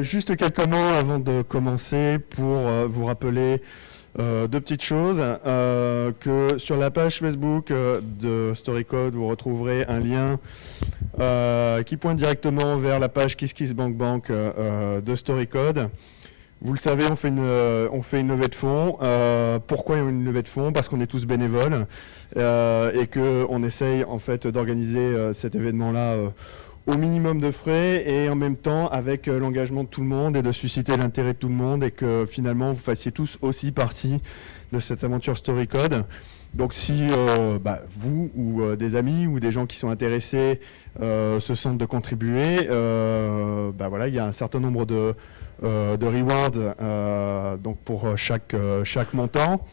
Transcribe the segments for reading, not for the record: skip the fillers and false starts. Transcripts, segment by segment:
Juste quelques mots avant de commencer pour vous rappeler deux petites choses. Que sur la page Facebook de StoryCode, vous retrouverez un lien qui pointe directement vers la page KissKissBankBank de StoryCode. Vous le savez, on fait une levée de fonds. Pourquoi une levée de fonds? Parce qu'on est tous bénévoles et qu'on essaye en fait d'organiser cet événement-là au minimum de frais et en même temps avec l'engagement de tout le monde et de susciter l'intérêt de tout le monde et que finalement vous fassiez tous aussi partie de cette aventure StoryCode. Donc si vous ou des amis ou des gens qui sont intéressés se sentent de contribuer, voilà, il y a un certain nombre de rewards donc pour chaque montant.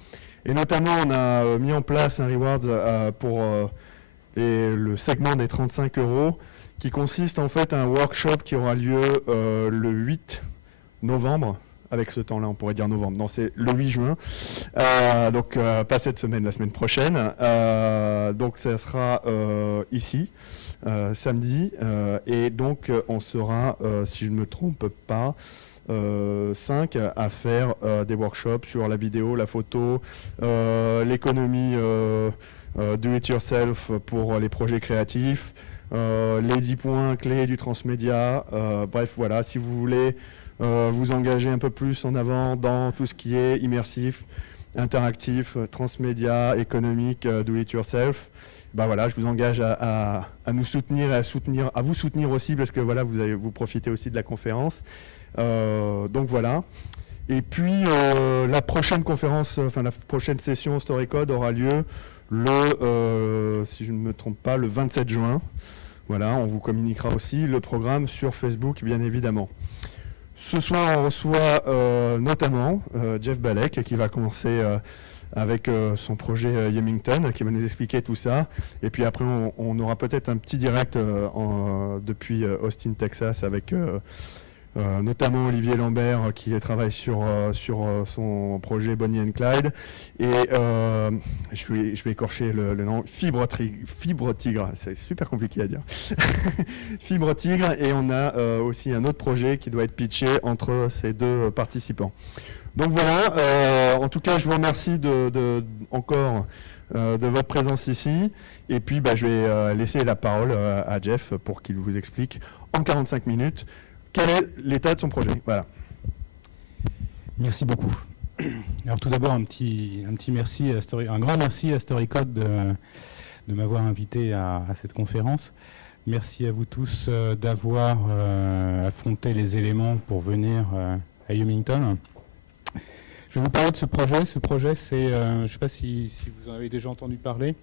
Et notamment on a mis en place un reward pour le segment des 35 € qui consiste en fait à un workshop qui aura lieu le 8 novembre. Avec ce temps-là, on pourrait dire novembre. Non, c'est le 8 juin. Donc, pas cette semaine, la semaine prochaine. Donc, ça sera ici, samedi. Et donc, on sera, si je ne me trompe pas, 5 à faire des workshops sur la vidéo, la photo, l'économie do-it-yourself pour les projets créatifs, les 10 points clés du transmédia. Bref, voilà, si vous voulez vous engager un peu plus en avant dans tout ce qui est immersif, interactif, transmédia, économique, do-it-yourself, voilà, je vous engage à nous soutenir et à vous soutenir aussi parce que voilà, vous profitez aussi de la conférence. Donc voilà. Et puis la prochaine conférence, la prochaine session StoryCode aura lieu si je ne me trompe pas, le 27 juin. Voilà, on vous communiquera aussi le programme sur Facebook, bien évidemment. Ce soir, on reçoit notamment Jeff Balek, qui va commencer avec son projet Yemington, qui va nous expliquer tout ça. Et puis après, on aura peut-être un petit direct depuis Austin, Texas, avec notamment Olivier Lambert qui travaille sur son projet Bonnie and Clyde et je vais écorcher le nom, Fibre Tigre, c'est super compliqué à dire. Fibre Tigre, et on a aussi un autre projet qui doit être pitché entre ces deux participants. Donc voilà, en tout cas je vous remercie encore de votre présence ici, et puis je vais laisser la parole à Jeff pour qu'il vous explique en 45 minutes quel est l'état de son projet. Voilà. Merci beaucoup. Alors tout d'abord un grand merci à StoryCode de m'avoir invité à cette conférence. Merci à vous tous d'avoir affronté les éléments pour venir à Yemington. Je vais vous parler de ce projet. Ce projet, c'est, je ne sais pas si vous en avez déjà entendu parler,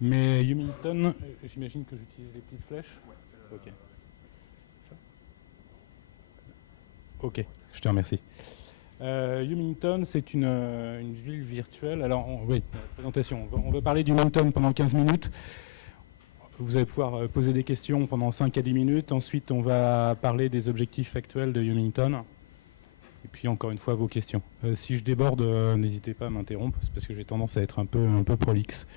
mais Yemington, j'imagine que j'utilise les petites flèches. Ouais. Ok. Ok, je te remercie. Yemington, c'est une ville virtuelle. Alors, présentation. On va parler d'Yemington pendant 15 minutes. Vous allez pouvoir poser des questions pendant 5 à 10 minutes. Ensuite, on va parler des objectifs actuels de Yemington. Et puis, encore une fois, vos questions. Si je déborde, n'hésitez pas à m'interrompre, parce que j'ai tendance à être un peu prolixe.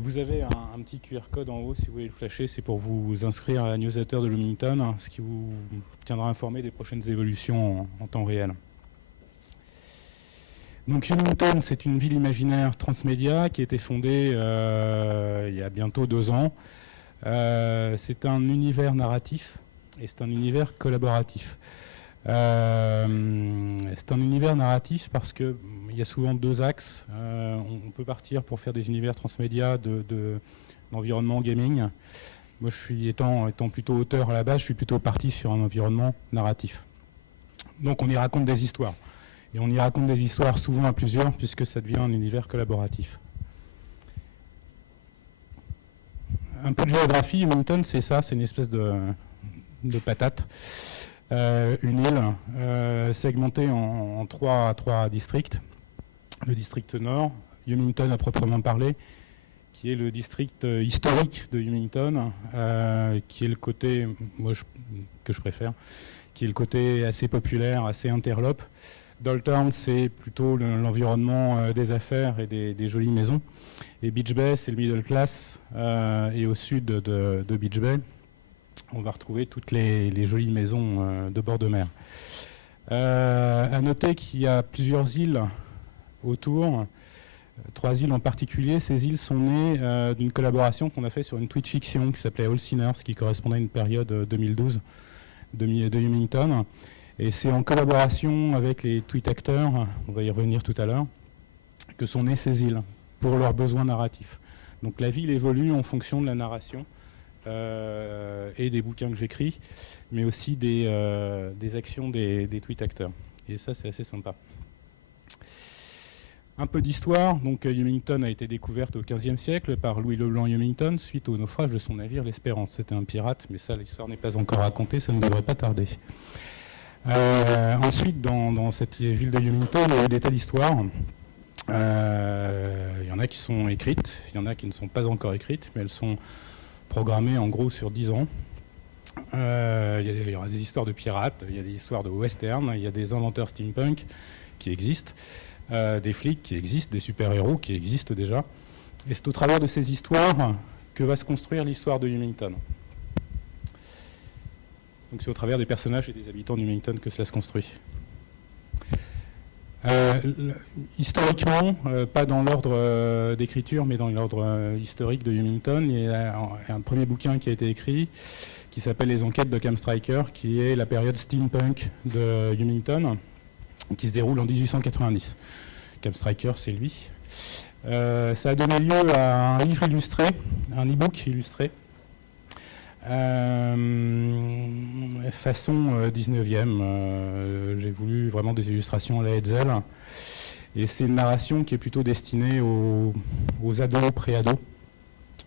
Vous avez un petit QR code en haut, si vous voulez le flasher, c'est pour vous inscrire à la newsletter de Yemington, ce qui vous tiendra informé des prochaines évolutions en temps réel. Donc Yemington, c'est une ville imaginaire transmédia qui a été fondée il y a bientôt 2 ans. C'est un univers narratif et c'est un univers collaboratif. C'est un univers narratif parce qu'il y a souvent 2 axes. On peut partir pour faire des univers transmédia d'environnement gaming. Moi, étant plutôt auteur à la base, je suis plutôt parti sur un environnement narratif. Donc on y raconte des histoires. Et on y raconte des histoires souvent à plusieurs puisque ça devient un univers collaboratif. Un peu de géographie, Yemington, c'est ça, c'est une espèce de patate. Une île segmentée en 3 districts. Le district nord, Yemington à proprement parler, qui est le district historique de Yemington, qui est le côté, que je préfère, qui est le côté assez populaire, assez interlope. Dolltown, c'est plutôt l'environnement des affaires et des jolies maisons. Et Beach Bay, c'est le middle class. Et au sud de Beach Bay, on va retrouver toutes les jolies maisons de bord de mer. À noter qu'il y a plusieurs îles autour, 3 îles en particulier. Ces îles sont nées d'une collaboration qu'on a fait sur une tweet fiction qui s'appelait All Sinners, qui correspondait à une période 2012 de Humington. Et c'est en collaboration avec les tweet acteurs, on va y revenir tout à l'heure, que sont nées ces îles pour leurs besoins narratifs. Donc la ville évolue en fonction de la narration et des bouquins que j'écris, mais aussi des actions des tweet acteurs. Et ça, c'est assez sympa. Un peu d'histoire. Donc Humington a été découverte au XVe siècle par Louis Leblanc Humington suite au naufrage de son navire l'Espérance. C'était un pirate, mais ça, l'histoire n'est pas encore racontée, ça ne devrait pas tarder. Ensuite, dans cette ville de Humington, il y a eu des tas d'histoires. Il y en a qui sont écrites, il y en a qui ne sont pas encore écrites, mais elles sont programmées en gros sur 10 ans. Il y aura des histoires de pirates, il y a des histoires de western, il y a des inventeurs steampunk qui existent, des flics qui existent, des super-héros qui existent déjà. Et c'est au travers de ces histoires que va se construire l'histoire de Humington. Donc c'est au travers des personnages et des habitants d'Humington que cela se construit. Historiquement, pas dans l'ordre d'écriture, mais dans l'ordre historique de Humington, il y a un premier bouquin qui a été écrit, qui s'appelle Les Enquêtes de Cam Striker, qui est la période steampunk de Humington, qui se déroule en 1890. Cam Striker, c'est lui. Ça a donné lieu à un livre illustré, un e-book illustré, façon 19e. J'ai voulu vraiment des illustrations à la Hetzel. Et c'est une narration qui est plutôt destinée aux ados, pré-ados,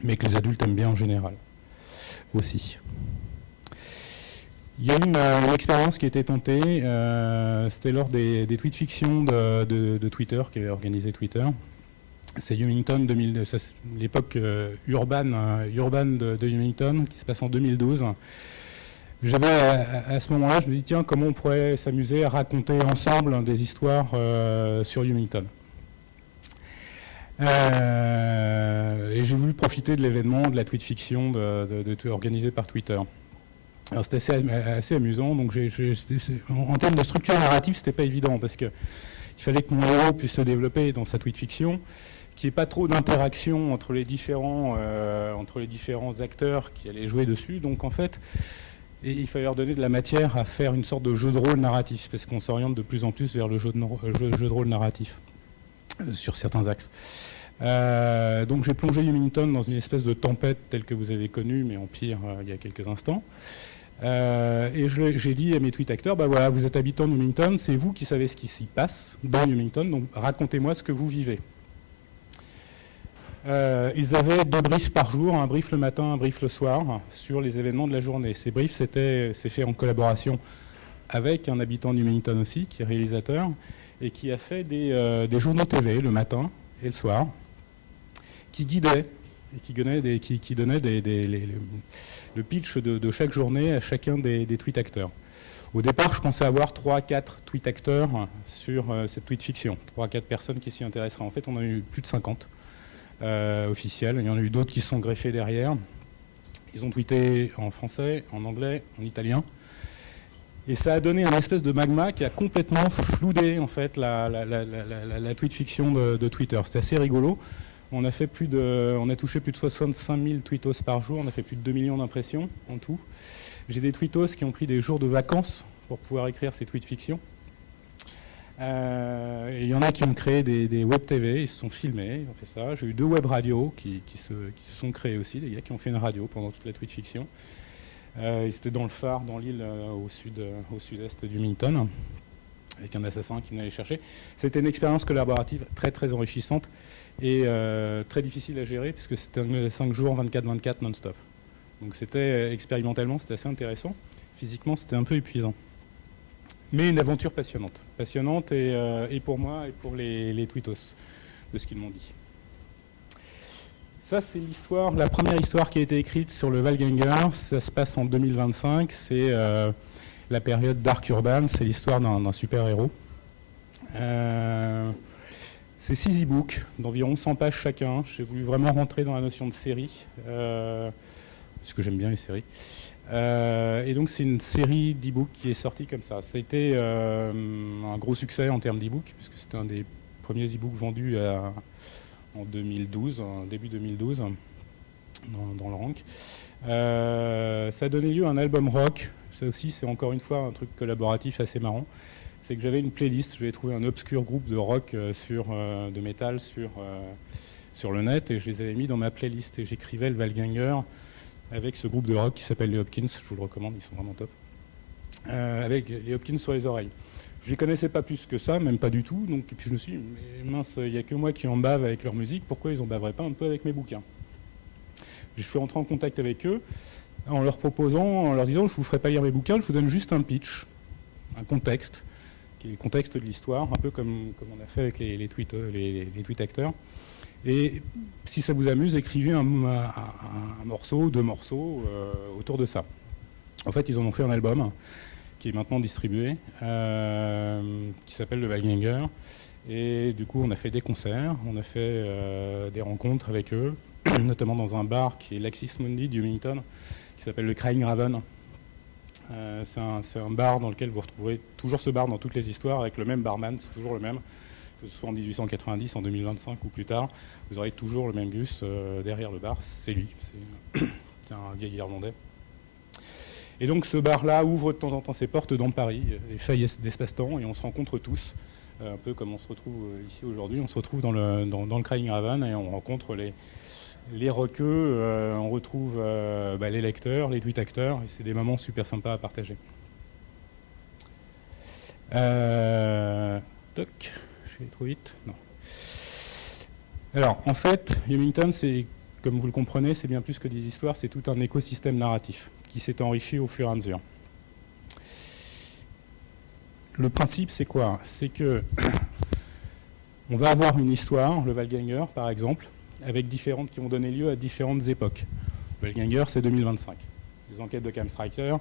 mais que les adultes aiment bien en général aussi. Il y a une expérience qui a été tentée, c'était lors des tweets fiction de Twitter, qui avait organisé Twitter. C'est Humington 2000, l'époque urban de Humington, qui se passe en 2012. J'avais à ce moment-là, je me dis tiens, comment on pourrait s'amuser à raconter ensemble des histoires sur Humington. Et j'ai voulu profiter de l'événement, de la tweet fiction organisée par Twitter. Alors c'était assez amusant, donc en termes de structure narrative, c'était pas évident, parce qu'il fallait que mon héros puisse se développer dans sa tweet fiction, qu'il n'y ait pas trop d'interaction entre les différents acteurs qui allaient jouer dessus. Donc en fait, il fallait leur donner de la matière à faire une sorte de jeu de rôle narratif, parce qu'on s'oriente de plus en plus vers le jeu de rôle narratif sur certains axes. Donc j'ai plongé Humington dans une espèce de tempête telle que vous avez connue, mais en pire il y a quelques instants. Et j'ai dit à mes tweet acteurs, bah voilà, vous êtes habitants de Humington, c'est vous qui savez ce qui s'y passe dans Humington, donc racontez-moi ce que vous vivez. Ils avaient 2 briefs par jour, un brief le matin, un brief le soir, sur les événements de la journée. Ces briefs, c'est fait en collaboration avec un habitant d'Humington aussi, qui est réalisateur, et qui a fait des journaux TV le matin et le soir, qui guidait et qui donnait le pitch de chaque journée à chacun des tweet acteurs. Au départ, je pensais avoir 3-4 tweet acteurs sur cette tweet fiction, 3-4 personnes qui s'y intéresseraient. En fait, on a eu plus de 50 officiels. Il y en a eu d'autres qui se sont greffés derrière. Ils ont tweeté en français, en anglais, en italien. Et ça a donné un espèce de magma qui a complètement floudé en fait, la tweet fiction de Twitter. C'était assez rigolo. On a touché plus de 65 000 tweetos par jour, on a fait plus de 2 millions d'impressions en tout. J'ai des tweetos qui ont pris des jours de vacances pour pouvoir écrire ces tweets fiction. Il y en a qui ont créé des web TV, ils se sont filmés, ils ont fait ça. J'ai eu 2 web radios qui se sont créés aussi, des gars qui ont fait une radio pendant toute la tweet fiction. Ils étaient dans le phare, dans l'île au sud-est d'Humington, avec un assassin qui venait les chercher. C'était une expérience collaborative très très enrichissante et très difficile à gérer puisque c'était 5 jours 24/24 non-stop. Donc c'était expérimentalement, c'était assez intéressant. Physiquement, c'était un peu épuisant. Mais une aventure passionnante et pour moi et pour les tweetos de ce qu'ils m'ont dit. Ça, c'est l'histoire, la première histoire qui a été écrite sur le Valganger. Ça se passe en 2025. C'est la période dark urban. C'est l'histoire d'un super-héros C'est 6 e-books d'environ 100 pages chacun. J'ai voulu vraiment rentrer dans la notion de série, parce que j'aime bien les séries. Et donc c'est une série d'e-books qui est sortie comme ça. Ça a été un gros succès en termes d'e-books, puisque c'était un des premiers e-books vendus en 2012, début 2012, dans le rank. Ça a donné lieu à un album rock. Ça aussi, c'est encore une fois un truc collaboratif assez marrant. C'est que j'avais une playlist, j'avais trouvé un obscur groupe de rock de métal sur le net, et je les avais mis dans ma playlist, et j'écrivais le Valganger avec ce groupe de rock qui s'appelle les Hopkins, je vous le recommande, ils sont vraiment top, avec les Hopkins sur les oreilles. Je les connaissais pas plus que ça, même pas du tout, donc puis je me suis dit, mais mince, il n'y a que moi qui en bave avec leur musique, pourquoi ils en baveraient pas un peu avec mes bouquins? Je suis rentré en contact avec eux en leur proposant, en leur disant, je ne vous ferai pas lire mes bouquins, je vous donne juste un pitch, un contexte, qui est le contexte de l'histoire, un peu comme on a fait avec les tweet acteurs. Et si ça vous amuse, écrivez un morceau, 2 morceaux autour de ça. En fait, ils en ont fait un album qui est maintenant distribué, qui s'appelle le Valganger. Et du coup, on a fait des concerts, on a fait des rencontres avec eux, notamment dans un bar qui est l'Axis Mundi de Humington, qui s'appelle le Crying Raven. C'est un bar dans lequel vous retrouverez toujours ce bar dans toutes les histoires, avec le même barman, c'est toujours le même, que ce soit en 1890, en 2025 ou plus tard, vous aurez toujours le même Gus derrière le bar, c'est lui, c'est un vieil Irlandais. Et donc ce bar-là ouvre de temps en temps ses portes dans Paris, des failles d'espace-temps, et on se rencontre tous, un peu comme on se retrouve ici aujourd'hui, on se retrouve dans le Crying Raven, et on rencontre les roqueux, on retrouve les lecteurs, les tweet acteurs, et c'est des moments super sympas à partager. Toc, je vais trop vite. Non. Alors, en fait, Humington, c'est, comme vous le comprenez, c'est bien plus que des histoires, c'est tout un écosystème narratif qui s'est enrichi au fur et à mesure. Le principe, c'est quoi? C'est que on va avoir une histoire, le Valganger par exemple, qui vont donner lieu à différentes époques. Le Valganger, c'est 2025. Les enquêtes de Cam Striker,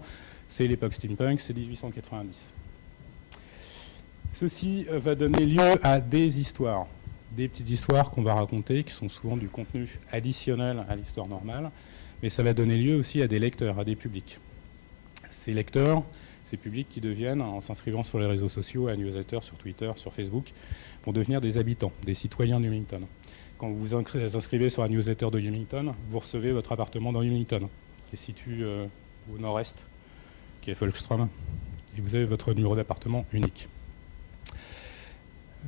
c'est l'époque steampunk, c'est 1890. Ceci va donner lieu à des histoires, des petites histoires qu'on va raconter, qui sont souvent du contenu additionnel à l'histoire normale, mais ça va donner lieu aussi à des lecteurs, à des publics. Ces lecteurs, ces publics qui deviennent, en s'inscrivant sur les réseaux sociaux, à newsletters, sur Twitter, sur Facebook, vont devenir des habitants, des citoyens d'Humington. Quand vous vous inscrivez sur un newsletter de Humington, vous recevez votre appartement dans Humington, qui est situé au nord-est, qui est Folkstrom, et vous avez votre numéro d'appartement unique.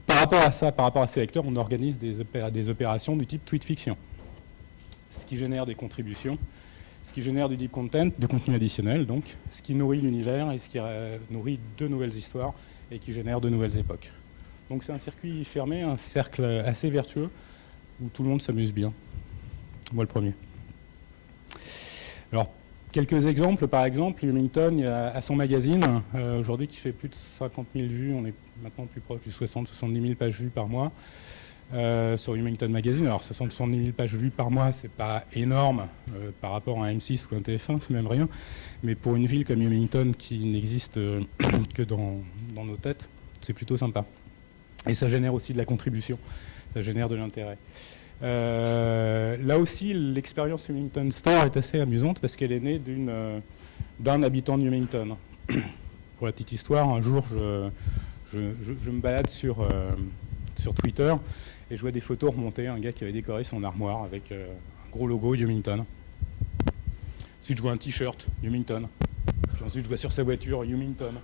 Par rapport à ça, par rapport à ces lecteurs, on organise des opérations du type tweet fiction, ce qui génère des contributions, ce qui génère du deep content, du contenu additionnel, donc, ce qui nourrit l'univers et ce qui nourrit de nouvelles histoires et qui génère de nouvelles époques. Donc c'est un circuit fermé, un cercle assez vertueux, où tout le monde s'amuse bien. Moi le premier. Alors, quelques exemples. Par exemple, Humington a son magazine, aujourd'hui qui fait plus de 50 000 vues, on est maintenant plus proche du 60-70 000 pages vues par mois, sur Humington Magazine. Alors 60-70 000 pages vues par mois, c'est pas énorme par rapport à un M6 ou un TF1, c'est même rien. Mais pour une ville comme Humington qui n'existe que dans nos têtes, c'est plutôt sympa. Et ça génère aussi de la contribution, ça génère de l'intérêt. Là aussi, l'expérience Humington Store est assez amusante parce qu'elle est née d'un habitant de Humington. Pour la petite histoire, un jour, je me balade sur Twitter et je vois des photos remontées, un gars qui avait décoré son armoire avec un gros logo Humington. Ensuite, je vois un t-shirt Humington. Puis ensuite, je vois sur sa voiture Humington.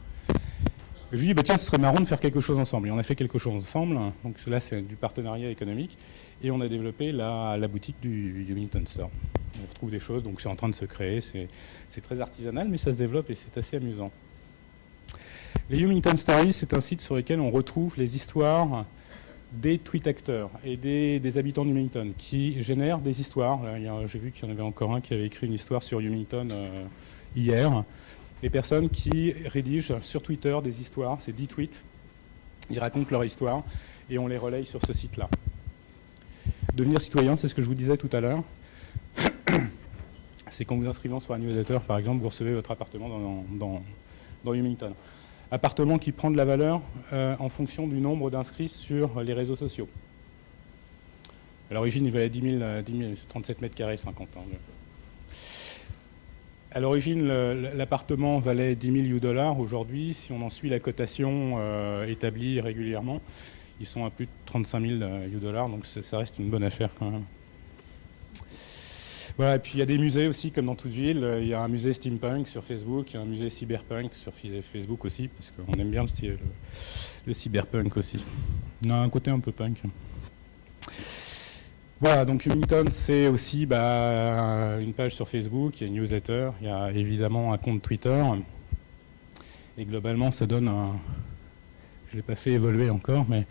Et je lui dis, bah, tiens, ce serait marrant de faire quelque chose ensemble. Et on a fait quelque chose ensemble. Donc là, c'est du partenariat économique. Et on a développé la boutique du Humington Store. On retrouve des choses, donc c'est en train de se créer. C'est très artisanal, mais ça se développe et c'est assez amusant. Les Humington Stories, c'est un site sur lequel on retrouve les histoires des tweet acteurs et des habitants d'Humington qui génèrent des histoires. J'ai vu qu'il y en avait encore un qui avait écrit une histoire sur Humington hier. Des personnes qui rédigent sur Twitter des histoires, c'est 10 tweets, ils racontent leur histoire et on les relaye sur ce site-là. Devenir citoyen, c'est ce que je vous disais tout à l'heure. C'est qu'en vous inscrivant sur un newsletter, par exemple, vous recevez votre appartement dans Humington. appartement qui prend de la valeur en fonction du nombre d'inscrits sur les réseaux sociaux. À l'origine, il valait 10 000, 37 mètres carrés, 50 ans. À l'origine, l'appartement valait 10 000 $. Aujourd'hui, si on en suit la cotation établie régulièrement, ils sont à plus de 35 000 $, donc ça reste une bonne affaire quand même. Voilà, et puis il y a des musées aussi, comme dans toute ville. Il y a un musée steampunk sur Facebook, il y a un musée cyberpunk sur Facebook aussi, parce qu'on aime bien le cyberpunk aussi. On a un côté un peu punk. Voilà, donc Humington, c'est aussi une page sur Facebook, il y a une newsletter, il y a évidemment un compte Twitter. Et globalement, ça donne je ne l'ai pas fait évoluer encore, mais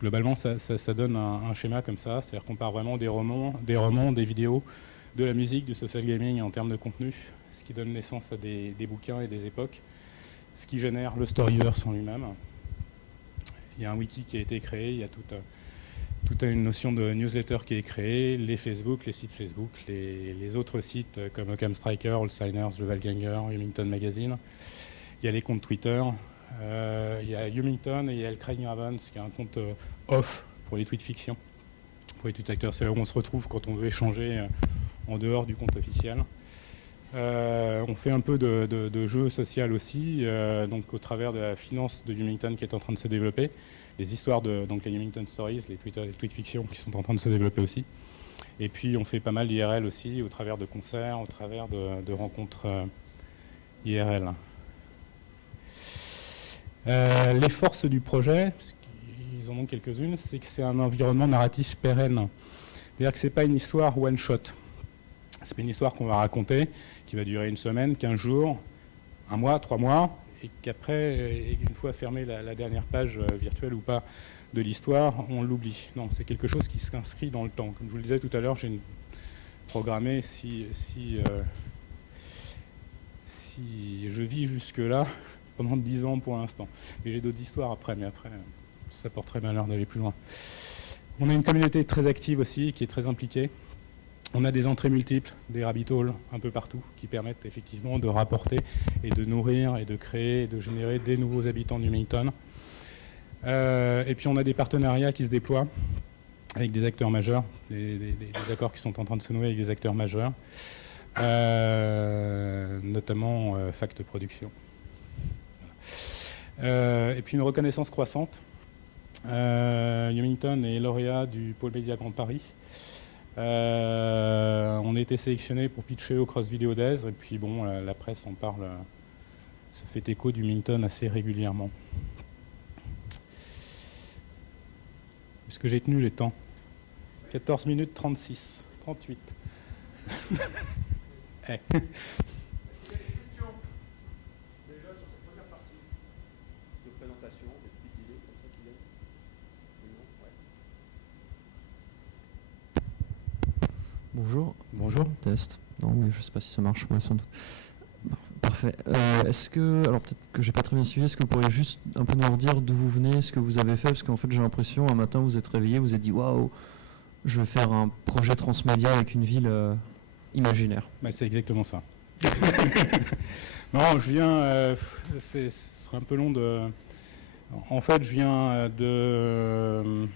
globalement, ça donne un schéma comme ça. C'est-à-dire qu'on part vraiment des romans, des vidéos, de la musique, du social gaming en termes de contenu, ce qui donne naissance à des bouquins et des époques, ce qui génère le Storyverse en lui-même. Il y a un wiki qui a été créé, il y a toute une notion de newsletter qui est créée, les Facebook, les sites Facebook, les autres sites comme Occam Striker, All Signers, Le Valganger, Humington Magazine. Il y a les comptes Twitter, il y a Humington et il y a le Craig Ravens qui est un compte off pour les tweets fiction, pour les tweets acteurs. C'est là où on se retrouve quand on veut échanger en dehors du compte officiel. On fait un peu de jeu social aussi, donc au travers de la finance de Humington qui est en train de se développer, les histoires donc les Humington Stories, les tweets fiction qui sont en train de se développer aussi. Et puis on fait pas mal d'IRL aussi, au travers de concerts, au travers de rencontres IRL. Les forces du projet, parce qu'ils en ont quelques-unes, c'est que c'est un environnement narratif pérenne. C'est-à-dire que ce n'est pas une histoire one-shot. C'est pas une histoire qu'on va raconter, qui va durer une semaine, 15 jours, un mois, 3 mois, et qu'après, une fois fermée la dernière page virtuelle ou pas de l'histoire, on l'oublie. Non, c'est quelque chose qui s'inscrit dans le temps. Comme je vous le disais tout à l'heure, j'ai programmé si je vis jusque-là, pendant 10 ans pour l'instant. Et j'ai d'autres histoires après, mais après, ça porterait malheur d'aller plus loin. On a une communauté très active aussi, qui est très impliquée. On a des entrées multiples, des rabbit holes un peu partout, qui permettent effectivement de rapporter et de nourrir et de créer et de générer des nouveaux habitants d'Humington. Et puis on a des partenariats qui se déploient avec des acteurs majeurs, des accords qui sont en train de se nouer avec des acteurs majeurs, notamment Fact Production. Et puis une reconnaissance croissante. Humington est lauréat du Pôle Média Grand Paris. On a été sélectionné pour pitcher au Cross Video Days, et puis bon, la presse en parle, se fait écho d'Humington assez régulièrement. Est-ce que j'ai tenu les temps? 14 minutes 36, 38. Hey. Bonjour. Bonjour. Test. Non, mais je sais pas si ça marche, moi sans doute. Parfait. Est-ce que, alors peut-être que j'ai pas très bien suivi, est-ce que vous pourriez juste un peu nous redire d'où vous venez, ce que vous avez fait, parce qu'en fait j'ai l'impression, un matin vous êtes réveillé, vous êtes dit waouh, je vais faire un projet transmédia avec une ville imaginaire. Bah, c'est exactement ça. Non, je viens, ce serait un peu long de... En fait, je viens de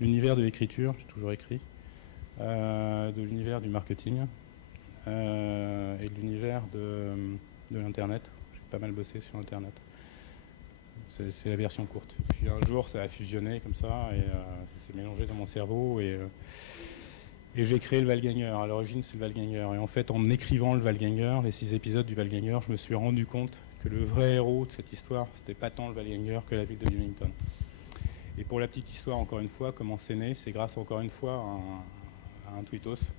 l'univers de l'écriture, j'ai toujours écrit, de l'univers du marketing et de l'univers de l'Internet. J'ai pas mal bossé sur Internet. C'est la version courte. Et puis un jour, ça a fusionné comme ça, et ça s'est mélangé dans mon cerveau, et j'ai créé le Valganger. À l'origine, c'est le Valganger. Et en fait, en écrivant le Valganger, les 6 épisodes du Valganger, je me suis rendu compte que le vrai héros de cette histoire, c'était pas tant le Valganger que la ville de Humington. Et pour la petite histoire, encore une fois, comment c'est né, c'est grâce, encore une fois, à un tweetos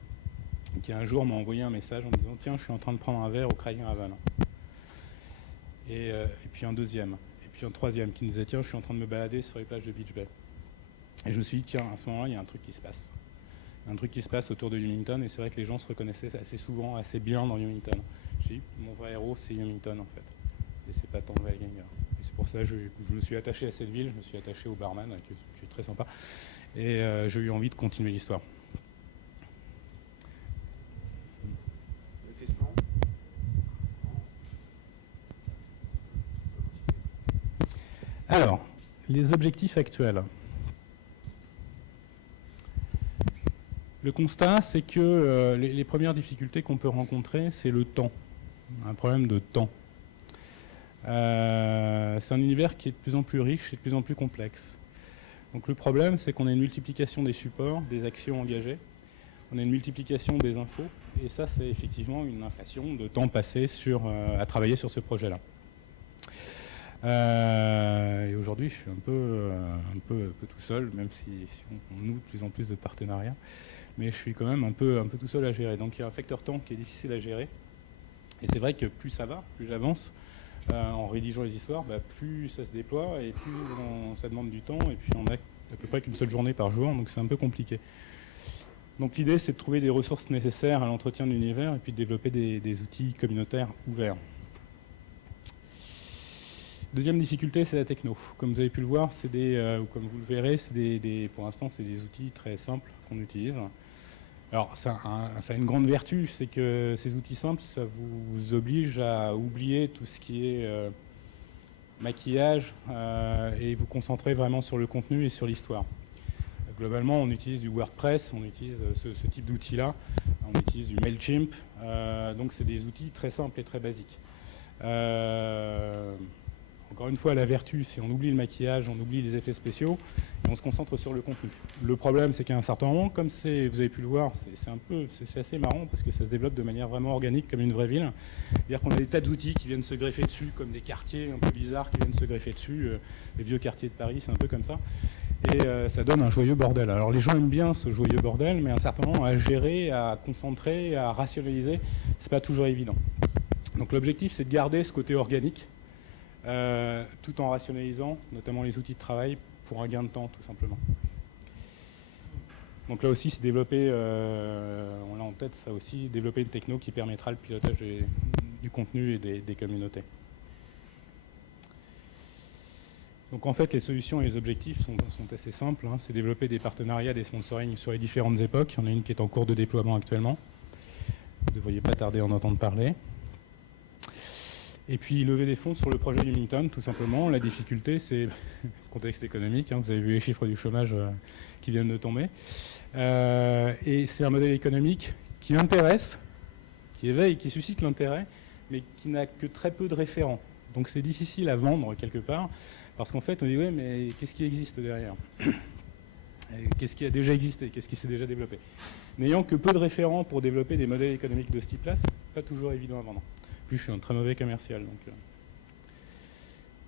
qui un jour m'a envoyé un message en me disant « Tiens, je suis en train de prendre un verre au Craig Ravens ». Et puis un deuxième, et puis un troisième qui me disait « Tiens, je suis en train de me balader sur les plages de Beach Bay ». Et je me suis dit « Tiens, à ce moment-là, il y a un truc qui se passe. Un truc qui se passe autour de Humington, et c'est vrai que les gens se reconnaissaient assez souvent, assez bien dans Humington. Je me suis dit « Mon vrai héros, c'est Humington, en fait. Et c'est pas tant le Valganger ». Et c'est pour ça que je me suis attaché à cette ville, je me suis attaché au barman, qui est très sympa, et j'ai eu envie de continuer l'histoire. Alors, les objectifs actuels. Le constat, c'est que les premières difficultés qu'on peut rencontrer, c'est le temps, un problème de temps. C'est un univers qui est de plus en plus riche et de plus en plus complexe. Donc le problème, c'est qu'on a une multiplication des supports, des actions engagées, on a une multiplication des infos, et ça, c'est effectivement une inflation de temps passé à travailler sur ce projet-là. Et aujourd'hui, je suis un peu tout seul, même si on noue de plus en plus de partenariats, mais je suis quand même un peu tout seul à gérer. Donc il y a un facteur temps qui est difficile à gérer, et c'est vrai que plus ça va, plus j'avance, en rédigeant les histoires, plus ça se déploie et plus ça demande du temps. Et puis on a à peu près qu'une seule journée par jour, donc c'est un peu compliqué. Donc l'idée, c'est de trouver des ressources nécessaires à l'entretien de l'univers et puis de développer des outils communautaires ouverts. Deuxième difficulté, c'est la techno. Comme vous avez pu le voir, ou comme vous le verrez, pour l'instant, c'est des outils très simples qu'on utilise. Alors, ça a une grande vertu, c'est que ces outils simples, ça vous oblige à oublier tout ce qui est maquillage et vous concentrer vraiment sur le contenu et sur l'histoire. Globalement, on utilise du WordPress, on utilise ce type d'outils-là, on utilise du MailChimp, donc c'est des outils très simples et très basiques. Encore une fois, la vertu, c'est on oublie le maquillage, on oublie les effets spéciaux, et on se concentre sur le contenu. Le problème, c'est qu'à un certain moment, comme vous avez pu le voir, c'est assez marrant parce que ça se développe de manière vraiment organique, comme une vraie ville. C'est-à-dire qu'on a des tas d'outils qui viennent se greffer dessus, comme des quartiers un peu bizarres qui viennent se greffer dessus. Les vieux quartiers de Paris, c'est un peu comme ça. Et ça donne un joyeux bordel. Alors les gens aiment bien ce joyeux bordel, mais à un certain moment, à gérer, à concentrer, à rationaliser, c'est pas toujours évident. Donc l'objectif, c'est de garder ce côté organique, tout en rationalisant, notamment les outils de travail, pour un gain de temps, tout simplement. Donc là aussi, c'est développer, on l'a en tête, ça aussi, développer une techno qui permettra le pilotage du contenu et des communautés. Donc en fait, les solutions et les objectifs sont assez simples. C'est développer des partenariats, des sponsoring sur les différentes époques. Il y en a une qui est en cours de déploiement actuellement. Vous ne devriez pas tarder à en entendre parler. Et puis lever des fonds sur le projet Humington, tout simplement. La difficulté, c'est le contexte économique. Vous avez vu les chiffres du chômage qui viennent de tomber. Et c'est un modèle économique qui intéresse, qui éveille, qui suscite l'intérêt, mais qui n'a que très peu de référents. Donc c'est difficile à vendre quelque part, parce qu'en fait, on dit, oui, mais qu'est-ce qui existe derrière ? Qu'est-ce qui a déjà existé ? Qu'est-ce qui s'est déjà développé ? N'ayant que peu de référents pour développer des modèles économiques de ce type-là, c'est pas toujours évident à vendre. En plus, je suis un très mauvais commercial. Donc,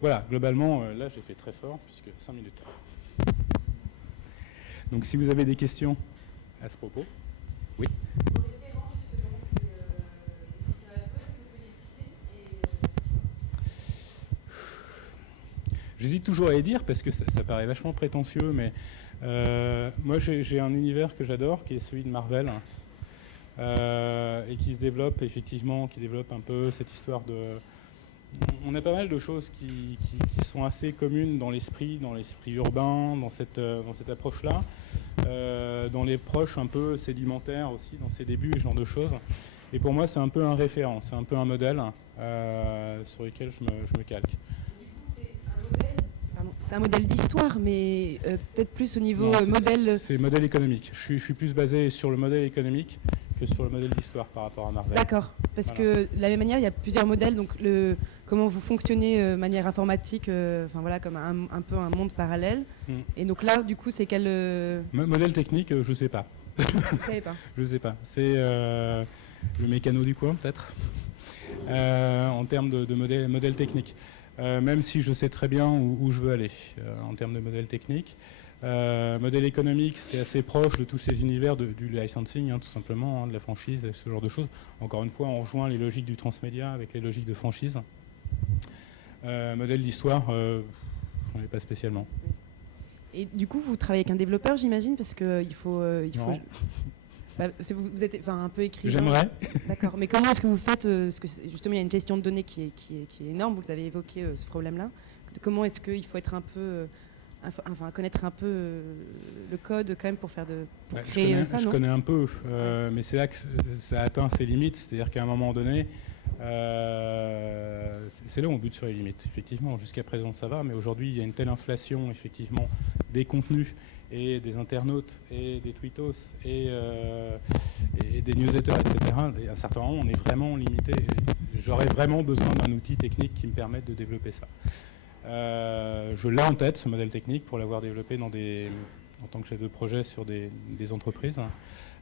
voilà, globalement, là, j'ai fait très fort, puisque 5 minutes. Donc, si vous avez des questions à ce propos. Oui. Vos références, justement, c'est est-ce que vous pouvez les citer J'hésite toujours à les dire, parce que ça paraît vachement prétentieux, mais moi, j'ai un univers que j'adore, qui est celui de Marvel. Et qui se développe effectivement, qui développe un peu cette histoire de... On a pas mal de choses qui sont assez communes dans l'esprit urbain, dans cette approche-là, dans les proches un peu sédimentaires aussi, dans ses débuts, ce genre de choses. Et pour moi, c'est un peu un référent, c'est un peu un modèle sur lequel je me calque. Du coup, c'est un modèle d'histoire, mais peut-être plus au niveau modèle... C'est modèle économique. Je suis plus basé sur le modèle économique que sur le modèle d'histoire par rapport à Marvel. D'accord, parce que de la même manière, il y a plusieurs modèles, donc comment vous fonctionnez de manière informatique, comme un peu un monde parallèle. Et donc là, du coup, c'est quel... Modèle technique, je ne sais pas. Vous ne savez pas. Je ne sais pas. C'est le mécano du coin, peut-être, en termes de modèle technique. Même si je sais très bien où je veux aller en termes de modèle technique. Modèle économique, c'est assez proche de tous ces univers du licensing, tout simplement, de la franchise, ce genre de choses. Encore une fois, on rejoint les logiques du transmédia avec les logiques de franchise. Modèle d'histoire, je n'en ai pas spécialement. Et du coup, vous travaillez avec un développeur, j'imagine, parce qu'il faut... Non. Vous êtes un peu écrivain. J'aimerais. D'accord, mais comment est-ce que vous faites parce que justement, il y a une gestion de données qui est énorme, vous avez évoqué ce problème-là. Comment est-ce qu'il faut être un peu connaître un peu le code quand même pour Je créer ça, non? connais un peu, mais c'est là que ça atteint ses limites. C'est-à-dire qu'à un moment donné, c'est là où on bute sur les limites. Effectivement, jusqu'à présent ça va, mais aujourd'hui il y a une telle inflation effectivement des contenus et des internautes et des tweetos et des newsletters, etc. Et à un certain moment, on est vraiment limité. J'aurais vraiment besoin d'un outil technique qui me permette de développer ça. Je l'ai en tête, ce modèle technique, pour l'avoir développé en tant que chef de projet sur des entreprises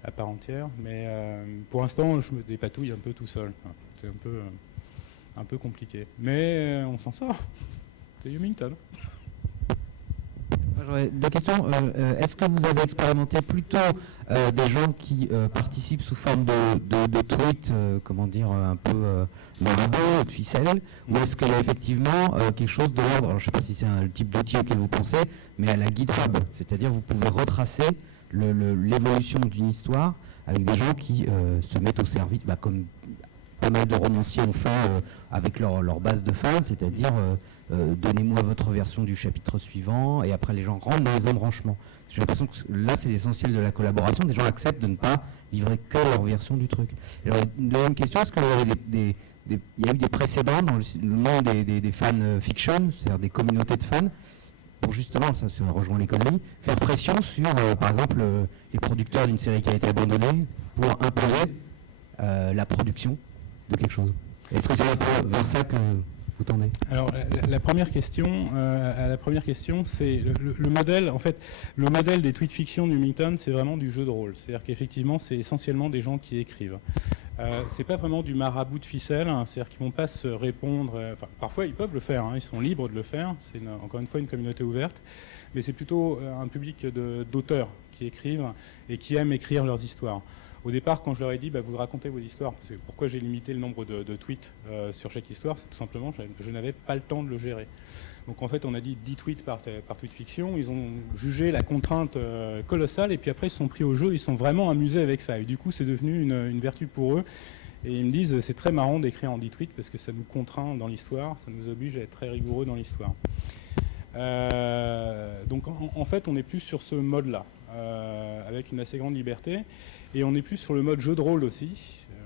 à part entière. Mais pour l'instant, je me dépatouille un peu tout seul. Enfin, c'est un peu compliqué. Mais on s'en sort. C'est Humington. J'aurais deux questions. Est-ce que vous avez expérimenté plutôt des gens qui participent sous forme de tweets, comment dire, un peu marabout, de ficelle, ou est-ce qu'il y a effectivement quelque chose de l'ordre, alors je ne sais pas si c'est le type d'outil auquel vous pensez, mais à la GitHub, c'est-à-dire vous pouvez retracer l'évolution d'une histoire avec des gens qui se mettent au service, comme pas mal de romanciers ont fait avec leur base de fans, c'est-à-dire donnez-moi votre version du chapitre suivant, et après les gens rentrent dans les embranchements. J'ai l'impression que là c'est l'essentiel de la collaboration, des gens acceptent de ne pas livrer que leur version du truc. Et alors, une deuxième question, est-ce qu'il y a eu des précédents dans le monde des fan fiction, c'est-à-dire des communautés de fans, pour justement, ça rejoint l'économie, faire pression sur, par exemple, les producteurs d'une série qui a été abandonnée pour imposer la production de quelque chose. Est-ce que c'est un peu vers ça que vous tendez? Alors la première question, c'est le modèle. En fait, le modèle des tweets fiction d'Humington, c'est vraiment du jeu de rôle. C'est-à-dire qu'effectivement, c'est essentiellement des gens qui écrivent. C'est pas vraiment du marabout de ficelle. Hein, c'est-à-dire qu'ils vont pas se répondre. Parfois, ils peuvent le faire. Hein, ils sont libres de le faire. C'est encore une fois une communauté ouverte, mais c'est plutôt un public d'auteurs qui écrivent et qui aiment écrire leurs histoires. Au départ, quand je leur ai dit, vous racontez vos histoires, parce que pourquoi j'ai limité le nombre de tweets sur chaque histoire, c'est tout simplement je n'avais pas le temps de le gérer. Donc en fait, on a dit 10 tweets par tweet fiction, ils ont jugé la contrainte colossale, et puis après ils se sont pris au jeu, ils sont vraiment amusés avec ça. Et du coup, c'est devenu une vertu pour eux. Et ils me disent, c'est très marrant d'écrire en 10 tweets, parce que ça nous contraint dans l'histoire, ça nous oblige à être très rigoureux dans l'histoire. Donc en fait, on est plus sur ce mode-là, avec une assez grande liberté. Et on est plus sur le mode jeu de rôle aussi.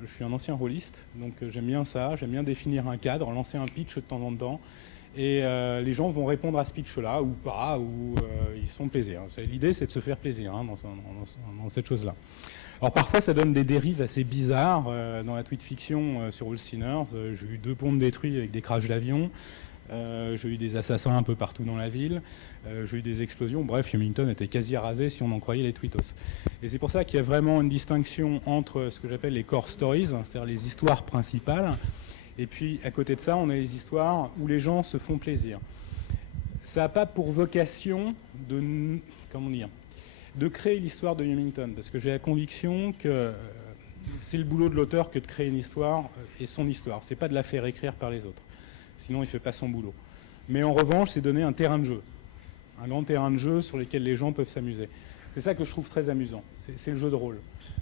Je suis un ancien rôliste, donc j'aime bien ça. J'aime bien définir un cadre, lancer un pitch de temps en temps. Et les gens vont répondre à ce pitch-là, ou pas, ou ils sont plaisir. L'idée, c'est de se faire plaisir dans cette chose-là. Alors parfois, ça donne des dérives assez bizarres. Dans la tweet fiction sur All Sinners, j'ai eu 2 ponts détruits avec des crashs d'avions. J'ai eu des assassins un peu partout dans la ville, j'ai eu des explosions, bref, Humington était quasi rasé si on en croyait les tweetos. Et c'est pour ça qu'il y a vraiment une distinction entre ce que j'appelle les core stories, c'est-à-dire les histoires principales, et puis à côté de ça, on a les histoires où les gens se font plaisir. Ça n'a pas pour vocation de créer l'histoire de Humington, parce que j'ai la conviction que c'est le boulot de l'auteur que de créer une histoire et son histoire, c'est pas de la faire écrire par les autres. Sinon, il ne fait pas son boulot. Mais en revanche, c'est donner un terrain de jeu. Un grand terrain de jeu sur lequel les gens peuvent s'amuser. C'est ça que je trouve très amusant. C'est le jeu de rôle.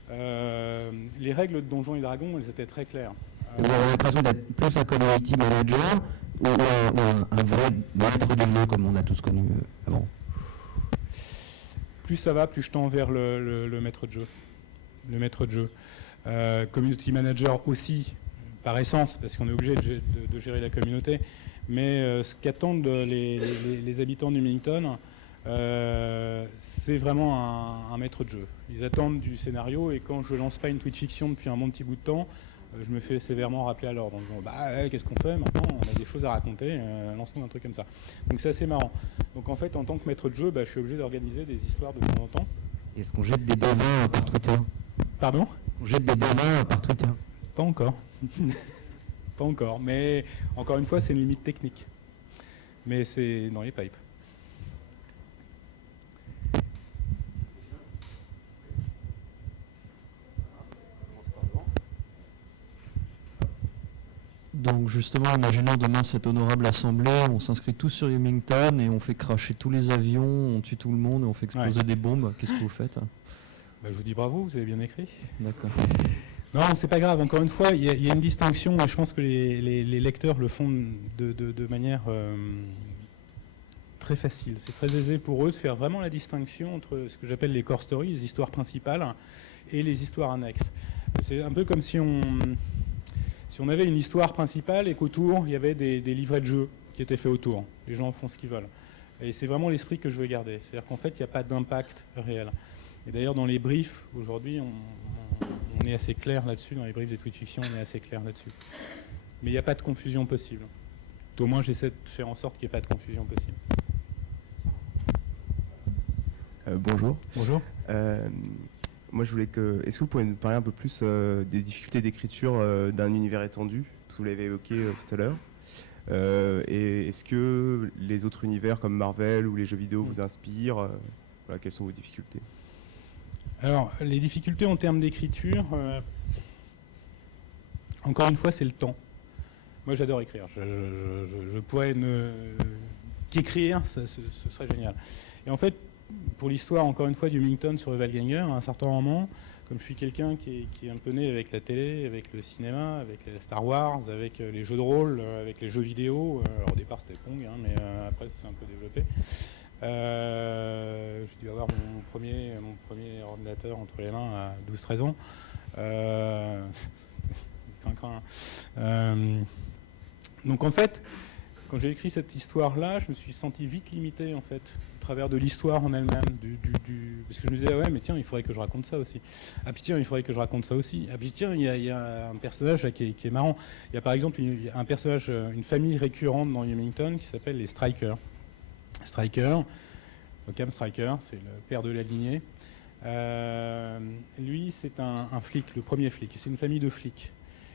Les règles de Donjons et Dragons, elles étaient très claires. Vous avez l'impression d'être plus un community manager ou un vrai maître du jeu, comme on a tous connu avant? Plus ça va, plus je tends vers le maître de jeu. Le maître de jeu. Community manager aussi, par essence, parce qu'on est obligé de gérer la communauté, mais ce qu'attendent les habitants d'Humington, c'est vraiment un maître de jeu. Ils attendent du scénario, et quand je lance pas une tweet fiction depuis un bon petit bout de temps, je me fais sévèrement rappeler à l'ordre en disant qu'est-ce qu'on fait maintenant, on a des choses à raconter, lance-nous un truc comme ça. Donc c'est assez marrant. Donc en fait, en tant que maître de jeu, je suis obligé d'organiser des histoires de temps en temps. Est-ce qu'on jette des devins par Twitter? Pardon? On jette des devins par Twitter? Pas encore. Pas encore. Mais encore une fois, c'est une limite technique. Mais c'est dans les pipes. Donc justement, imaginons demain cette honorable assemblée, on s'inscrit tous sur Humington et on fait cracher tous les avions, on tue tout le monde et on fait exploser des bombes. Qu'est-ce que vous faites? Je vous dis bravo, vous avez bien écrit. D'accord. Non, c'est pas grave. Encore une fois, il y a une distinction, et je pense que les lecteurs le font de manière très facile. C'est très aisé pour eux de faire vraiment la distinction entre ce que j'appelle les core stories, les histoires principales, et les histoires annexes. C'est un peu comme si on avait une histoire principale et qu'autour, il y avait des livrets de jeux qui étaient faits autour. Les gens font ce qu'ils veulent. Et c'est vraiment l'esprit que je veux garder. C'est-à-dire qu'en fait, il n'y a pas d'impact réel. Et d'ailleurs, dans les briefs, aujourd'hui, on est assez clair là-dessus. Dans les briefs des tweets fiction, on est assez clair là-dessus. Mais il n'y a pas de confusion possible. Au moins, j'essaie de faire en sorte qu'il n'y ait pas de confusion possible. Bonjour. Bonjour. Moi, je voulais que... Est-ce que vous pouvez nous parler un peu plus des difficultés d'écriture d'un univers étendu? Vous l'avez évoqué tout à l'heure. Et est-ce que les autres univers comme Marvel ou les jeux vidéo vous inspirent? Voilà, quelles sont vos difficultés? Alors, les difficultés en termes d'écriture, encore une fois, c'est le temps. Moi, j'adore écrire. Je pourrais qu'écrire, ce serait génial. Et en fait, pour l'histoire, encore une fois, du Humington sur le Valganger, à un certain moment, comme je suis quelqu'un qui est un peu né avec la télé, avec le cinéma, avec les Star Wars, avec les jeux de rôle, avec les jeux vidéo. Alors au départ c'était Pong, hein, mais après c'est un peu développé. J'ai dû avoir mon premier ordinateur entre les mains à 12-13 ans. Donc en fait, quand j'ai écrit cette histoire-là, je me suis senti vite limité en fait, au travers de l'histoire en elle-même, parce que je me disais ouais mais tiens il faudrait que je raconte ça aussi. Ah puis tiens il faudrait que je raconte ça aussi. Ah puis tiens il y a un personnage là, qui est marrant. Il y a par exemple un personnage, une famille récurrente dans Humington qui s'appelle les Strikers. Striker, Occam Striker, c'est le père de la lignée. Lui c'est un flic, le premier flic. C'est une famille de flics.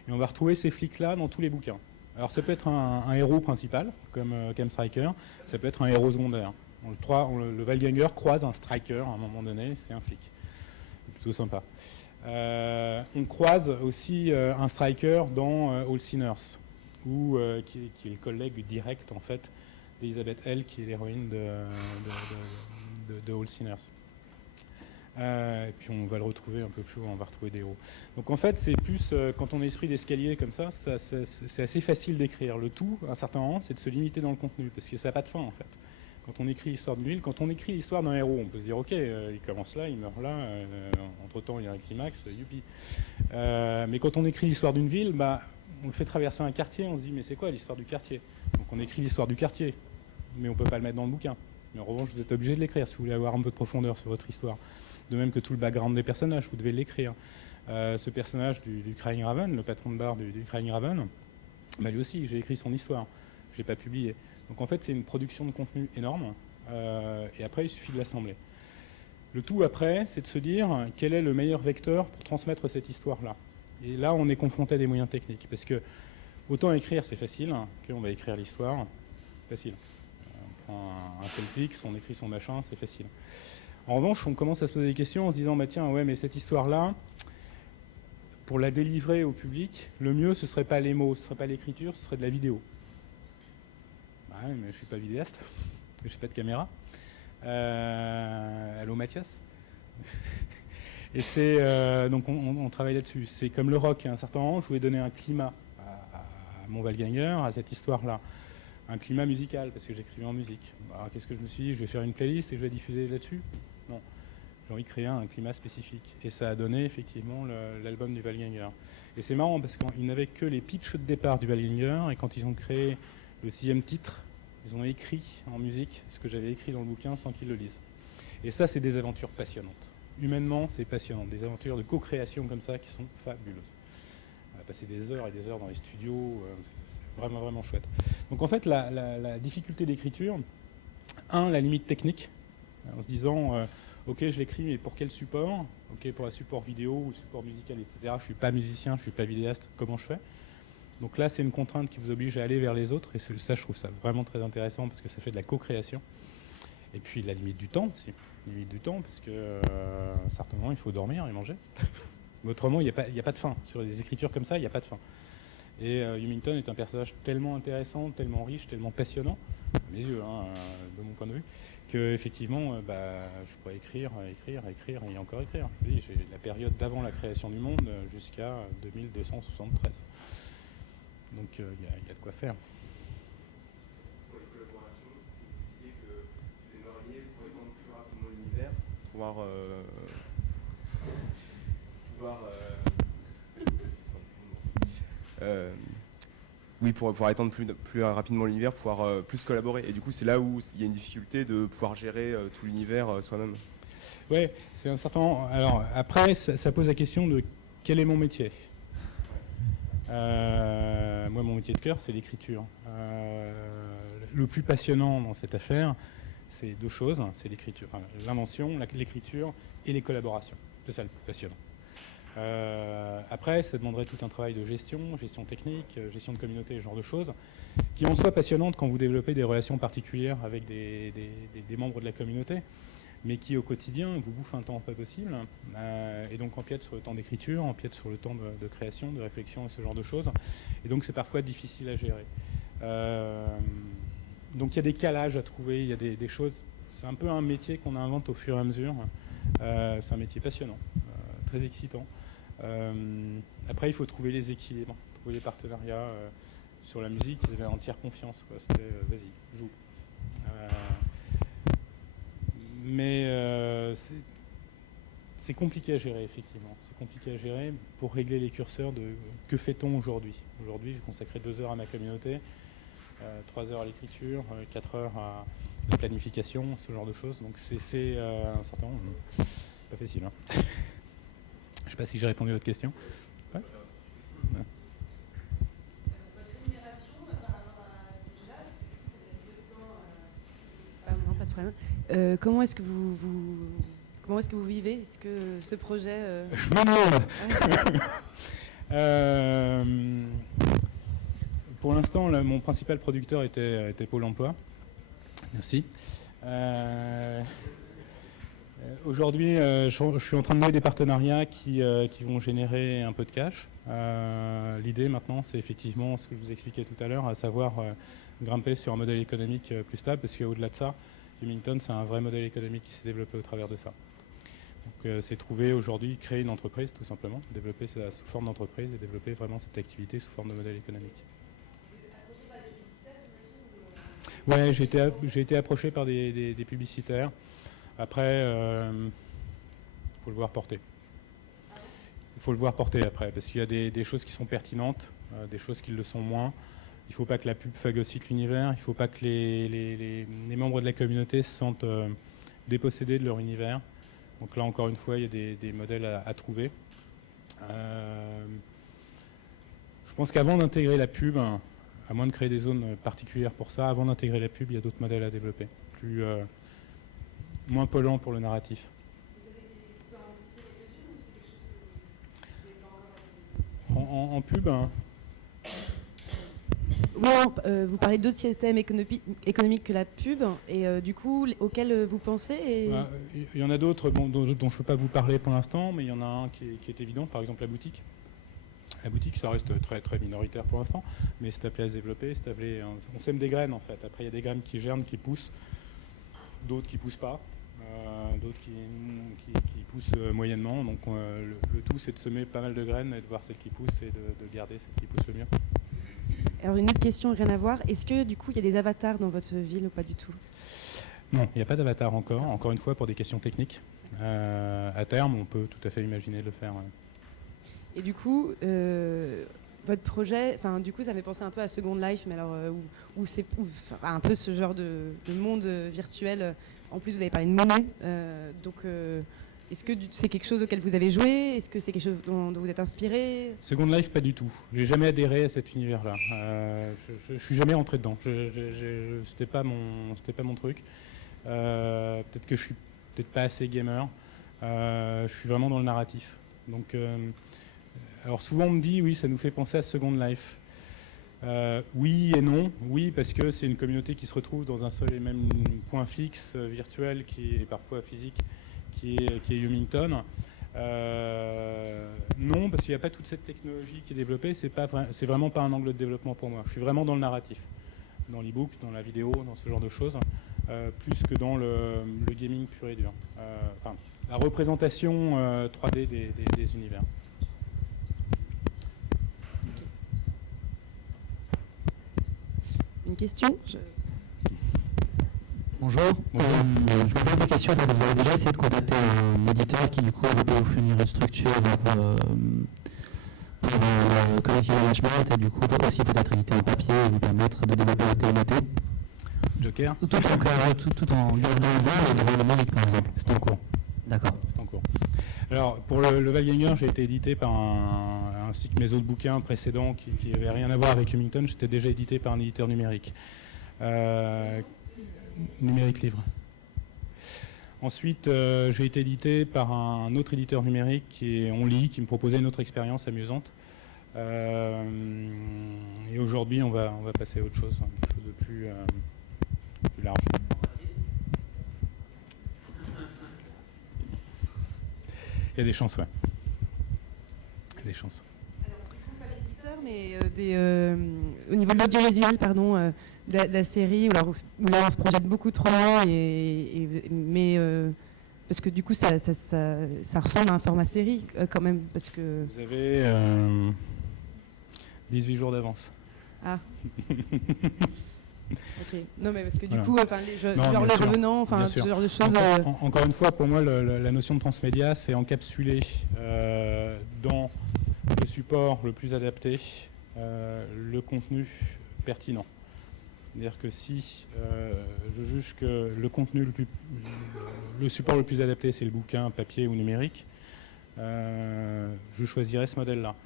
Et on va retrouver ces flics-là dans tous les bouquins. Alors ça peut être un héros principal, comme Cam Striker, ça peut être un héros secondaire. Le Valganger croise un striker à un moment donné, c'est un flic. C'est plutôt sympa. On croise aussi un striker dans All Sinners, qui est le collègue direct en fait d'Elizabeth L, qui est l'héroïne de All Sinners. Et puis on va le retrouver un peu plus haut, on va retrouver des héros. Donc en fait, c'est plus, quand on a esprit d'escalier comme ça, c'est assez facile d'écrire. Le tout, à un certain moment, c'est de se limiter dans le contenu, parce que ça n'a pas de fin en fait. Quand on écrit l'histoire d'une ville, quand on écrit l'histoire d'un héros, on peut se dire ok, il commence là, il meurt là, entre-temps il y a un climax, youpi. Mais quand on écrit l'histoire d'une ville, on le fait traverser un quartier, on se dit mais c'est quoi l'histoire du quartier? Donc on écrit l'histoire du quartier, mais on ne peut pas le mettre dans le bouquin. Mais en revanche, vous êtes obligé de l'écrire si vous voulez avoir un peu de profondeur sur votre histoire. De même que tout le background des personnages, vous devez l'écrire. Ce personnage du Crying Raven, le patron de bar du Crying Raven, lui aussi, j'ai écrit son histoire. Je ne l'ai pas publié. Donc en fait, c'est une production de contenu énorme. Et après, il suffit de l'assembler. Le tout après, c'est de se dire quel est le meilleur vecteur pour transmettre cette histoire-là. Et là, on est confronté à des moyens techniques. Parce que autant écrire, c'est facile. On va écrire l'histoire. Facile. On prend un Celtics, on écrit son machin, c'est facile. En revanche, on commence à se poser des questions en se disant tiens, ouais, mais cette histoire-là, pour la délivrer au public, le mieux, ce ne serait pas les mots, ce ne serait pas l'écriture, ce serait de la vidéo. Ouais, mais je ne suis pas vidéaste, je n'ai pas de caméra. Allô Mathias. Et c'est donc on travaille là-dessus. C'est comme le rock. À un certain moment, je voulais donner un climat à mon Valganger, à cette histoire-là. Un climat musical, parce que j'écrivais en musique. Alors qu'est-ce que je me suis dit? Je vais faire une playlist et je vais diffuser là-dessus? Non. J'ai envie de créer un climat spécifique. Et ça a donné effectivement l'album du Valganger. Et c'est marrant parce qu'ils n'avaient que les pitchs de départ du Valganger, et quand ils ont créé le 6e titre, ils ont écrit en musique ce que j'avais écrit dans le bouquin sans qu'ils le lisent. Et ça, c'est des aventures passionnantes. Humainement, c'est passionnant. Des aventures de co-création comme ça qui sont fabuleuses. On a passé des heures et des heures dans les studios. C'est vraiment, vraiment chouette. Donc en fait, la difficulté d'écriture, la limite technique, en se disant, ok, je l'écris, mais pour quel support? Ok, pour un support vidéo ou support musical, etc. Je ne suis pas musicien, je ne suis pas vidéaste, comment je fais? Donc là, c'est une contrainte qui vous oblige à aller vers les autres, et ça, je trouve ça vraiment très intéressant, parce que ça fait de la co-création. Et puis la limite du temps aussi. Limite du temps, parce que certainement, il faut dormir et manger. Autrement, il n'y a pas de fin. Sur des écritures comme ça, il n'y a pas de fin. Et Humington est un personnage tellement intéressant, tellement riche, tellement passionnant, à mes yeux, de mon point de vue, qu'effectivement, je pourrais écrire et encore écrire. Je dis, j'ai la période d'avant la création du monde jusqu'à 2273. Donc il y a de quoi faire. Sur les collaborations, vous disiez que pouvoir oui, pour pouvoir étendre plus rapidement l'univers, pouvoir plus collaborer. Et du coup, c'est là où il y a une difficulté de pouvoir gérer tout l'univers soi-même. Ouais, c'est un certain. Alors après, ça pose la question de quel est mon métier. Moi, mon métier de cœur, c'est l'écriture. Le plus passionnant dans cette affaire, c'est deux choses. C'est l'écriture, enfin, l'invention, l'écriture et les collaborations. C'est ça le plus passionnant. Après, ça demanderait tout un travail de gestion technique, gestion de communauté, ce genre de choses, qui en soi passionnantes quand vous développez des relations particulières avec des membres de la communauté, mais qui au quotidien vous bouffent un temps pas possible, et donc empiètent sur le temps d'écriture, empiètent sur le temps de création, de réflexion et ce genre de choses, et donc c'est parfois difficile à gérer. Donc il y a des calages à trouver, il y a des choses, c'est un peu un métier qu'on invente au fur et à mesure, c'est un métier passionnant, très excitant. Après, il faut trouver les équilibres, trouver les partenariats. Sur la musique, ils avaient entière confiance, quoi. C'était vas-y, joue. Mais c'est compliqué à gérer, effectivement. C'est compliqué à gérer pour régler les curseurs de que fait-on aujourd'hui. Aujourd'hui, j'ai consacré 2 heures à ma communauté, 3 heures à l'écriture, 4 heures à la planification, ce genre de choses. Donc c'est un certain nombre. Pas facile, hein. Je ne sais pas si j'ai répondu à votre question. Ouais. Ouais. Votre rémunération par rapport à ce projet-là, parce que du coup, ça laisse le temps. Non, pas de problème. Comment est-ce que vous vivez? Est-ce que ce projet... Je m'ennuie. Pour l'instant, mon principal producteur était Pôle emploi. Merci. Aujourd'hui, je suis en train de nouer des partenariats qui vont générer un peu de cash. L'idée maintenant, c'est effectivement ce que je vous expliquais tout à l'heure, à savoir grimper sur un modèle économique plus stable, parce qu'au-delà de ça, Humington, c'est un vrai modèle économique qui s'est développé au travers de ça. Donc c'est trouver aujourd'hui, créer une entreprise tout simplement, développer ça sous forme d'entreprise et développer vraiment cette activité sous forme de modèle économique. Ouais, j'ai été approché par des publicitaires. Après, faut le voir porter. Il faut le voir porter après, parce qu'il y a des choses qui sont pertinentes, des choses qui le sont moins. Il ne faut pas que la pub phagocyte l'univers, il ne faut pas que les membres de la communauté se sentent dépossédés de leur univers. Donc là, encore une fois, il y a des modèles à trouver. Je pense qu'avant d'intégrer la pub, à moins de créer des zones particulières pour ça, avant d'intégrer la pub, il y a d'autres modèles à développer, moins polluants pour le narratif. Vous pouvez en citer quelques-unes ou c'est quelque chose que vous n'avez pas encore assez En pub, hein. Oui, vous parlez d'autres systèmes économiques que la pub, et du coup, auxquels vous pensez Il y en a d'autres dont je ne peux pas vous parler pour l'instant, mais il y en a un qui est évident, par exemple la boutique. La boutique, ça reste très, très minoritaire pour l'instant, mais c'est appelé à se développer, on sème des graines en fait. Après, il y a des graines qui germent, qui poussent, d'autres qui ne poussent pas, d'autres qui poussent moyennement. Donc le tout, c'est de semer pas mal de graines et de voir celles qui poussent et de garder celles qui poussent le mieux. Alors une autre question, rien à voir. Est-ce que du coup, il y a des avatars dans votre ville ou pas du tout? Non, il n'y a pas d'avatar encore une fois pour des questions techniques. À terme, on peut tout à fait imaginer de le faire. Ouais. Et du coup, votre projet, du coup, ça fait penser un peu à Second Life, mais alors où c'est un peu ce genre de monde virtuel. En plus, vous avez parlé de monnaie, donc est-ce que c'est quelque chose auquel vous avez joué? Est-ce que c'est quelque chose dont vous êtes inspiré? Second Life, pas du tout. J'ai jamais adhéré à cet univers-là. Je suis jamais rentré dedans. C'était pas mon truc. Peut-être que je suis peut-être pas assez gamer. Je suis vraiment dans le narratif. Donc alors souvent on me dit oui, ça nous fait penser à Second Life. Oui et non. Oui, parce que c'est une communauté qui se retrouve dans un seul et même point fixe virtuel qui est parfois physique, qui est Humington. Non, parce qu'il n'y a pas toute cette technologie qui est développée. C'est vraiment pas un angle de développement pour moi. Je suis vraiment dans le narratif, dans l'e-book, dans la vidéo, dans ce genre de choses, plus que dans le gaming pur et dur. Enfin, la représentation 3D des univers. Une question? Bonjour. Bonjour. Je me pose des questions. En fait, vous avez déjà essayé de contacter un éditeur qui, du coup, peut vous fournir une structure pour community management et, du coup, aussi peut-être éditer en papier et vous permettre de développer votre communauté Joker, tout en gardant ouvert devant le numérique, par exemple. c'est en cours. D'accord. C'est en cours. Alors, pour le Wallganger, j'ai été édité par ainsi que mes autres bouquins précédents qui n'avaient rien à voir avec Hummington. J'étais déjà édité par un éditeur numérique. Numérique Livre. Ensuite, j'ai été édité par un autre éditeur numérique qui est Only, qui me proposait une autre expérience amusante. Et aujourd'hui, on va passer à autre chose, quelque chose de plus large. Il y a des chances, ouais. Il y a des chances. Alors, du coup, pas l'éditeur, mais au niveau de l'audiovisuel, pardon, de la série, où là on se projette beaucoup trop loin, mais parce que du coup ça ressemble à un format série quand même, parce que... Vous avez 18 jours d'avance. Ah. Ok. Non mais parce que du Voilà. coup, enfin les Non, genre bien les sûr. revenants, enfin Bien ce sûr. genre de choses. Encore une fois, pour moi, la notion de transmédia, c'est encapsuler dans le support le plus adapté le contenu pertinent. C'est-à-dire que si je juge que le support le plus adapté, c'est le bouquin papier ou numérique, je choisirais ce modèle-là.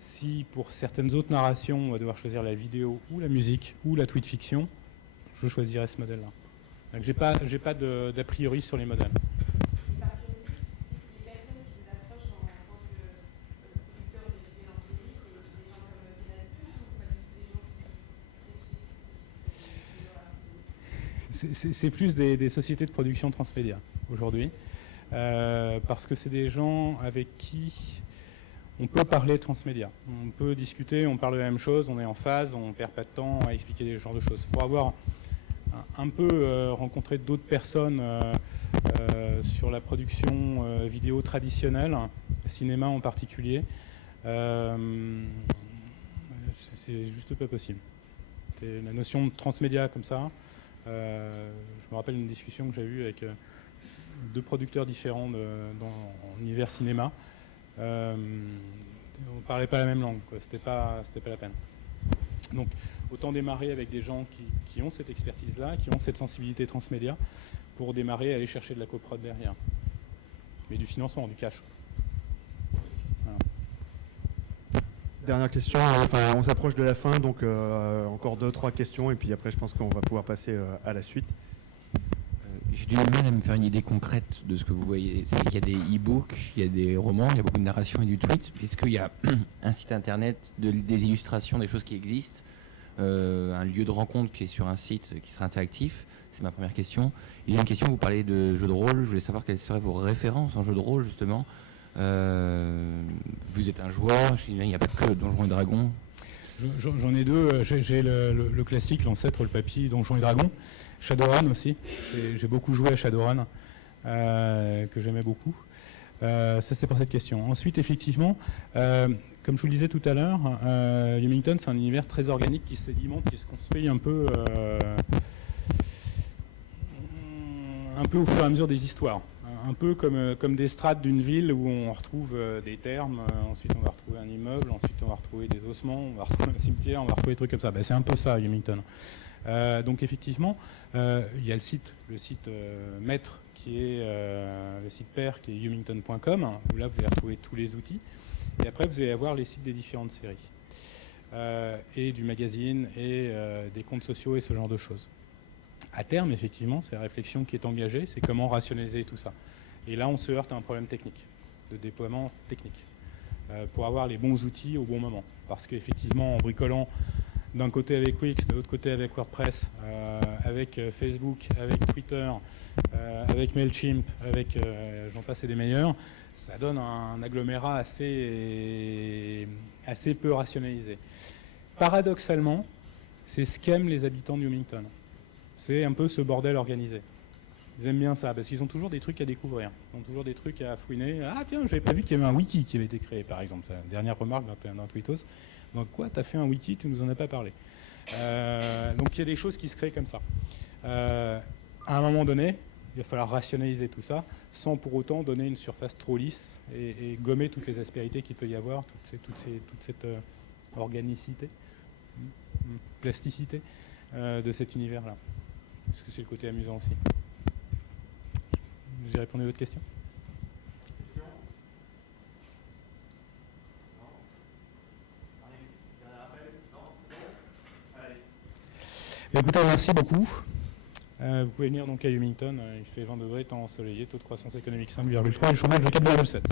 Si pour certaines autres narrations, on va devoir choisir la vidéo ou la musique ou la tweet fiction, je choisirais ce modèle-là. Donc j'ai pas d'a priori sur les modèles. Les personnes qui vous approchent en tant que producteur audiovisuel en série, c'est des gens comme Canal+, ou pas du tout, c'est des gens qui... C'est plus des sociétés de production transmédia aujourd'hui, parce que c'est des gens avec qui on peut parler transmédia. On peut discuter, on parle de la même chose, on est en phase, on ne perd pas de temps à expliquer des genres de choses. Pour avoir un peu rencontré d'autres personnes sur la production vidéo traditionnelle, cinéma en particulier, c'est juste pas possible. C'est la notion de transmédia comme ça. Je me rappelle une discussion que j'ai eue avec deux producteurs différents en univers cinéma. On ne parlait pas la même langue, quoi. C'était pas la peine. Donc autant démarrer avec des gens qui ont cette expertise-là, qui ont cette sensibilité transmédia, pour démarrer et aller chercher de la coprod derrière. Mais du financement, du cash. Voilà. Dernière question, enfin, on s'approche de la fin, donc encore 2-3 questions, et puis après je pense qu'on va pouvoir passer à la suite. J'ai du mal à me faire une idée concrète de ce que vous voyez. C'est qu'il y a des e-books, il y a des romans, il y a beaucoup de narration et du tweet. Est-ce qu'il y a un site internet, des illustrations, des choses qui existent, un lieu de rencontre qui est sur un site qui sera interactif? C'est ma première question. Il y a une question, vous parlez de jeux de rôle. Je voulais savoir quelles seraient vos références en jeu de rôle, justement. Vous êtes un joueur, il n'y a pas que Donjons et Dragons. J'en ai deux. J'ai le classique, l'ancêtre, le papy, Donjons et Dragons. Shadowrun aussi. J'ai beaucoup joué à Shadowrun, que j'aimais beaucoup. Ça, c'est pour cette question. Ensuite, effectivement, comme je vous le disais tout à l'heure, Hummington, c'est un univers très organique qui se sédimente, qui se construit un peu au fur et à mesure des histoires. Un peu comme des strates d'une ville où on retrouve des thermes, ensuite on va retrouver un immeuble, ensuite on va retrouver des ossements, on va retrouver un cimetière, on va retrouver des trucs comme ça. C'est un peu ça, Hummington. Donc effectivement, il y a le site maître qui est le site père qui est hummington.com, où là vous allez retrouver tous les outils. Et après vous allez avoir les sites des différentes séries, et du magazine, et des comptes sociaux et ce genre de choses. À terme, effectivement, c'est la réflexion qui est engagée, c'est comment rationaliser tout ça. Et là, on se heurte à un problème technique, de déploiement technique, pour avoir les bons outils au bon moment. Parce qu'effectivement, en bricolant d'un côté avec Wix, de l'autre côté avec WordPress, avec Facebook, avec Twitter, avec MailChimp, avec j'en passe et des meilleurs, ça donne un agglomérat assez peu rationalisé. Paradoxalement, c'est ce qu'aiment les habitants de Hummington. C'est un peu ce bordel organisé. Ils aiment bien ça, parce qu'ils ont toujours des trucs à découvrir. Ils ont toujours des trucs à fouiner. Ah tiens, j'avais pas vu qu'il y avait un wiki qui avait été créé, par exemple. C'est la dernière remarque d'un tweetos. Donc quoi, t'as fait un wiki, tu nous en as pas parlé. Donc il y a des choses qui se créent comme ça. à un moment donné, il va falloir rationaliser tout ça, sans pour autant donner une surface trop lisse et gommer toutes les aspérités qu'il peut y avoir, toute cette organicité, plasticité de cet univers-là. Parce que c'est le côté amusant aussi. J'ai répondu à votre question ? Écoutez, merci beaucoup. Vous pouvez venir donc à Humington, il fait 20 degrés, temps ensoleillé, taux de croissance économique 5,3 et le chômage de 4,7.